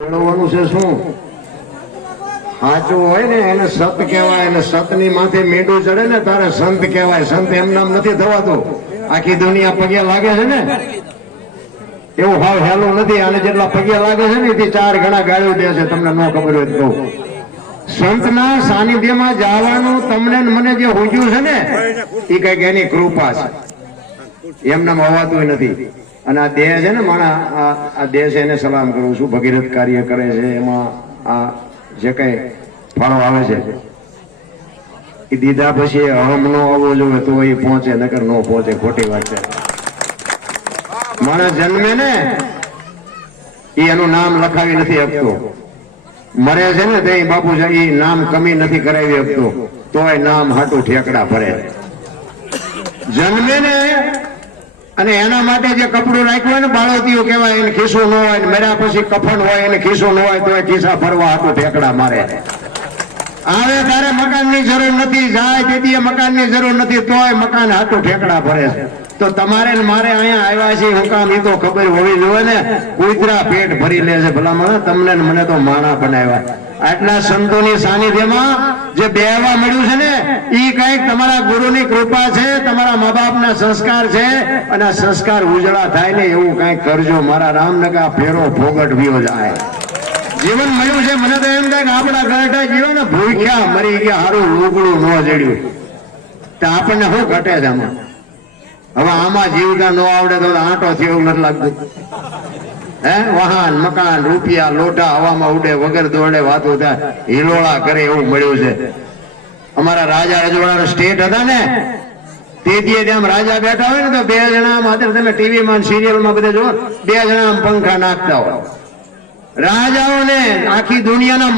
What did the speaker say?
મેળવવાનું છે શું? સાચું હોય ને એને સત કહેવાય, અને સતની માથે મીંડું ચડે ને તારે સંત કહેવાય. સંત એમ નામ નથી થવાતું. આખી દુનિયા પગે લાગે છે ને એવું હાવ હેલું નથી. આને જેટલા પગે લાગે છે ને એથી 4 ગણા ગાળ્યું દે છે. તમને ન ખબર હોય તો સંતના સાનિધ્યમાં જવાનું તમને મને જે હોજ્યું છે ને એ કઈક એની કૃપા છે. એમ નામ હોવાતું નથી. અને આ દેહ છે ને માણા, આ દેહ છે એને સલામ કરું છું. ભગીરથ કાર્ય કરે છે. એમાં આ જે કઈ ફાળો આવે છે એ દીધા પછી અહમ નો આવવો જોઈએ તો એ પહોંચે, નકર નો પહોંચે. ખોટી વાત છે. માણસ જન્મે ને એ એનું નામ લખાવી નથી આપતો. મરે છે ને તે બાપુ એ નામ કમી નથી કરાવી આપતો, તોય નામ હાટું ઠેકડા ભરે. જન્મે ને અને એના માટે જે કપડું રાખ્યું હોય ને બાળોતીઓ કહેવાય, એને ખિસ્સું ન હોય. મર્યા પછી કફન હોય એને ખિસ્સું ન હોય તો એ ખિસ્સા ભરવા હાટું ઠેકડા મારે. આવે ત્યારે મકાનની જરૂર નથી, જાય તેથી મકાનની જરૂર નથી, તોય મકાન હાટું ઠેકડા ભરે છે. તો તમારે મારે અહીંયા આવ્યા છે હું કામ એ તો ખબર હોવી જોઈએ ને. કુતરા પેટ ભરી લે છે ભલામણ. તમને મને તો માણા બનાવ્યા. આટલા સંતોની સાનિધ્યમાં જે બેહવા મળ્યું છે ને એ કઈક તમારા ગુરુની કૃપા છે, તમારા મા બાપના સંસ્કાર છે. અને આ સંસ્કાર ઉજળા થાય ને એવું કઈક કરજો. મારા રામનગા ફેરો ફોગટ વિયો જાય. જીવન મળ્યું છે મને તો એમ થાય કે આપણા ગરઠા જીવો ને ભૂખ્યા મરી ગયા, હારું લુગડું ન જડ્યું તો આપણને શું ઘટે છે આમાં? હવે આમાં જીવતા ન આવડે તો આંટો થયો એવું નથી લાગતું? હે, વાહન મકાન રૂપિયા લોટા હવામાં ઉડે, વગર દોડે વાતો થાય, હિલોળા કરે એવું મળ્યું છે. અમારા રાજા રજવાડા સ્ટેટ હતા ને તેથી આમ રાજા બેઠા હોય ને તો 2 જણા માત્ર તમે ટીવીમાં સિરિયલમાં બધે જો 2 જણા પંખા નાખતા હોય. રાજાઓને આખી દુનિયાના